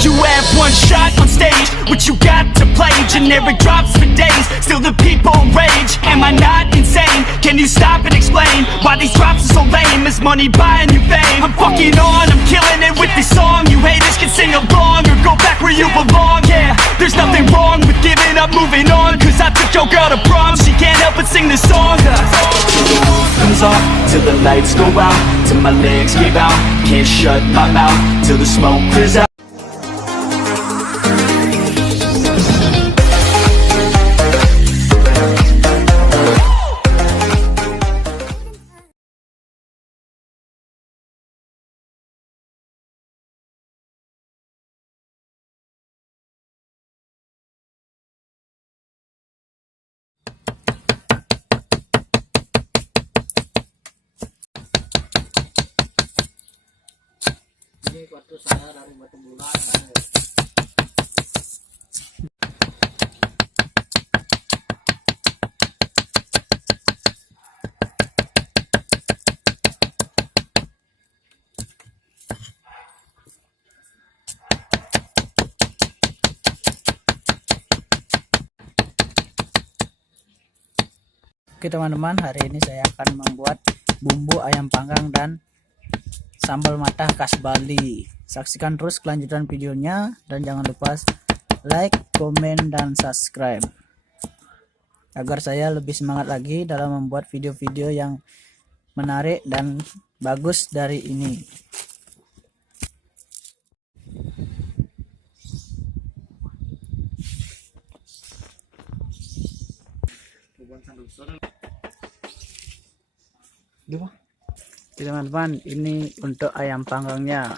You have one shot on stage, what you got to play? Generic drops for days, still the people rage. Am I not insane? Can you stop and explain why these drops are so lame? Is money buying you fame? I'm fucking on, I'm killing it with this song. You haters can sing along or go back where you belong. Yeah, there's nothing wrong with giving up, moving on. Cause I took your girl to prom, she can't help but sing this song. Till the roof comes off, till the lights go out, till my legs give out, can't shut my mouth, till the smoke clears out. Ini waktu saya dari Batu Bulan kan. Oke teman-teman, hari ini saya akan membuat bumbu ayam panggang dan sambal matah khas Bali. Saksikan terus kelanjutan videonya dan jangan lupa like, komen, dan subscribe agar saya lebih semangat lagi dalam membuat video-video yang menarik dan bagus dari ini. Teman-teman, ini untuk ayam panggangnya.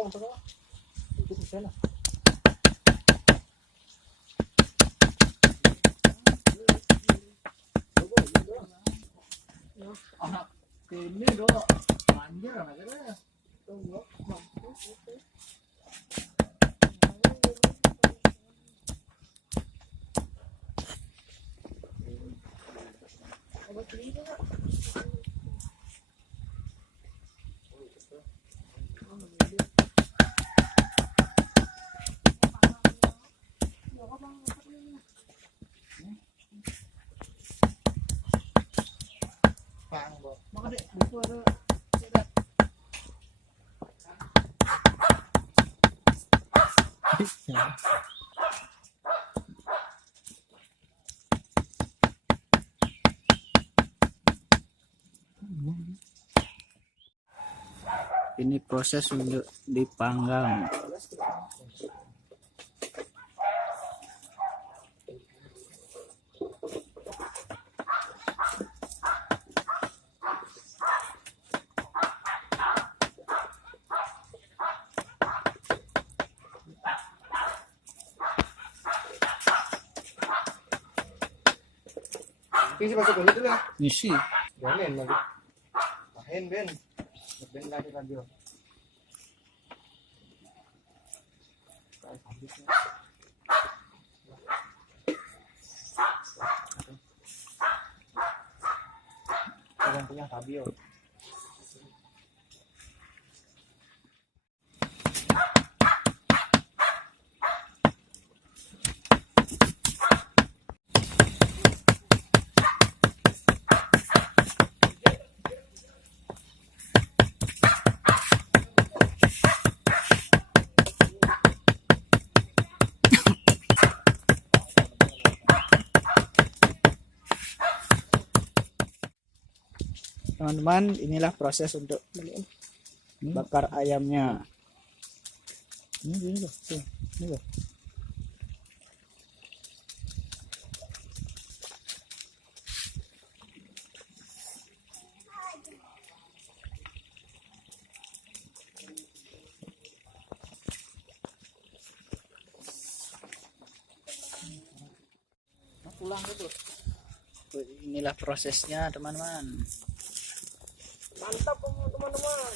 Itu bisa lah. Anak ini dong anjir anaknya. Tunggu. Pang, Bro. Makadek, buku ada. Ini proses untuk dipanggang. Isi masuk kulit dulu ya. Isi. Benin lagi. Tahin Ben. Ben lagi radio. Yang punya Fabio. Teman-teman, inilah proses untuk bakar ayamnya. Ini loh, tuh, ini loh. Pulang gitu. Inilah prosesnya, teman-teman. Mantap teman-teman.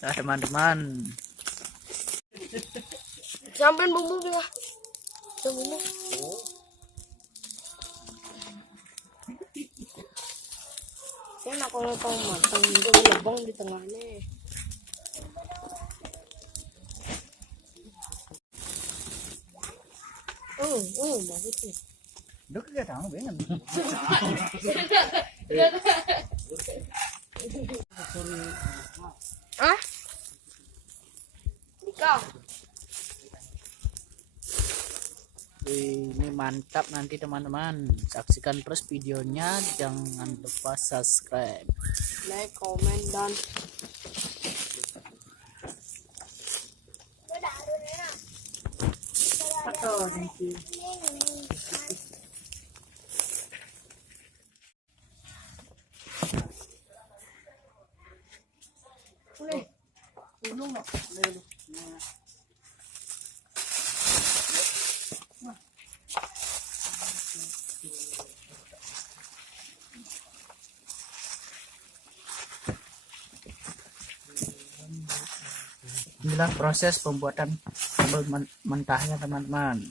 Nah, teman-teman, Sampai bumbu ya. Bumbu. Enak kalau tahu matang itu lebong di tengahnya. Bagus nih. Duk gak tahu banget. Ah? Nikah. Ini mantap nanti teman-teman. Saksikan terus videonya, jangan lupa subscribe. Like, komen, dan Inilah proses pembuatan sambal mentahnya, teman-teman.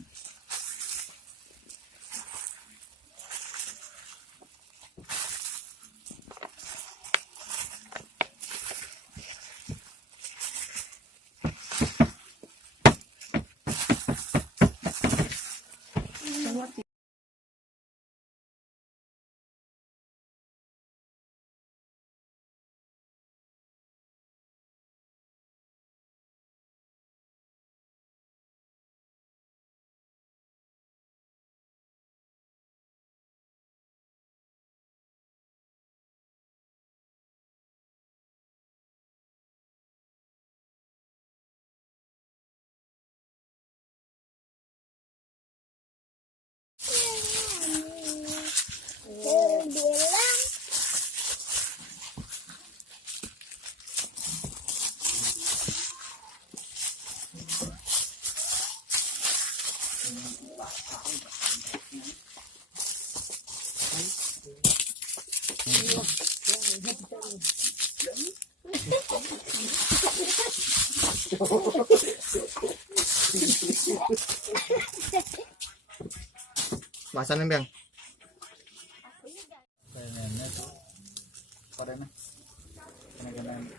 Masanin bang. Pada na. Ganun.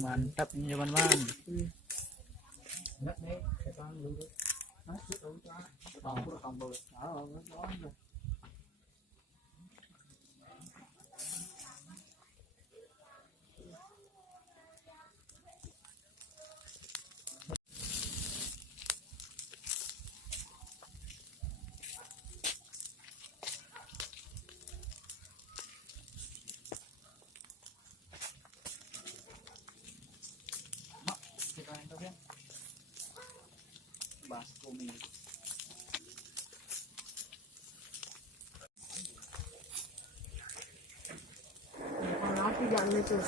Mantap ini teman-teman. Nanti jangan itu.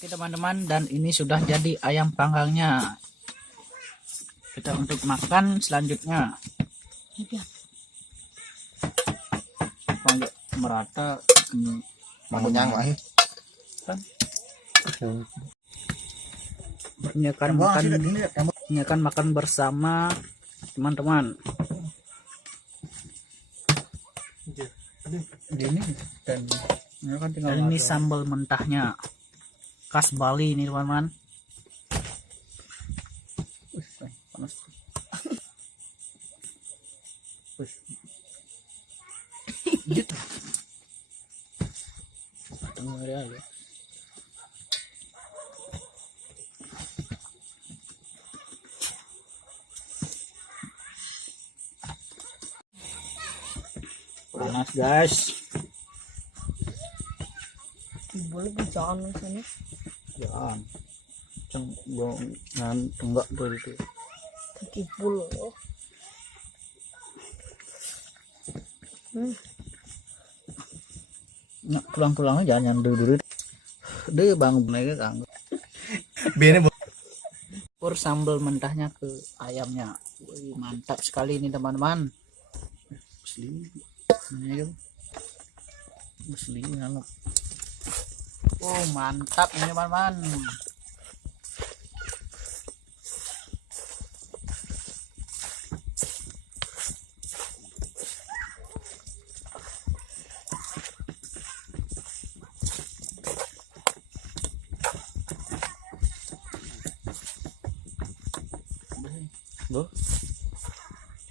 Oke teman-teman, dan ini sudah jadi ayam panggangnya. Kita untuk makan selanjutnya. Panggil merata ini Mangunyang mah. menyiapkan makan bersama teman-teman. Ini sambal mentahnya khas Bali ini teman-teman. Panas. Panas guys. Boleh jangan sana. Jangan. Jangan enggak tuh itu. Kipul. Nak pulang-pulangnya jangan dulu. Deh bang mereka kang. Biar Pur sambal mentahnya ke ayamnya. Wih, mantap sekali ini teman-teman. Asli. Ini kan. Asli enak. Oh mantap ini teman-teman.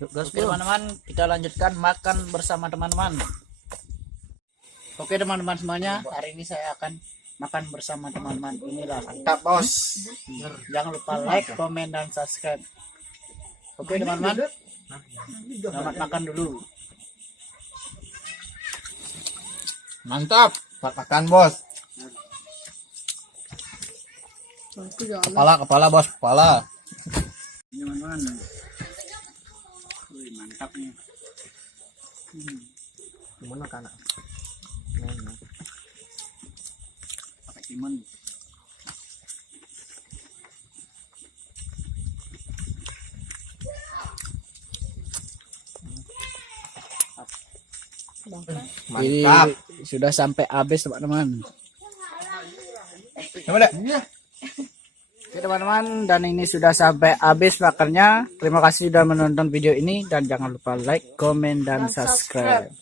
Oke teman-teman, kita lanjutkan makan bersama teman-teman. Oke teman-teman semuanya, hari ini saya akan makan bersama teman-teman. Inilah mantap bos. jangan lupa like, komen, dan subscribe. Oke teman-teman, selamat makan dulu. Mantap. Makan bos. Kepala bos, kepala. Ini teman-teman. Wih, mantap nih. Gimana kan? Pakai timun. Mantap. Jadi, sudah sampai habis teman-teman. Coba deh. Oke teman-teman, dan ini sudah sampai habis makannya. Terima kasih sudah menonton video ini dan jangan lupa like, komen, dan subscribe.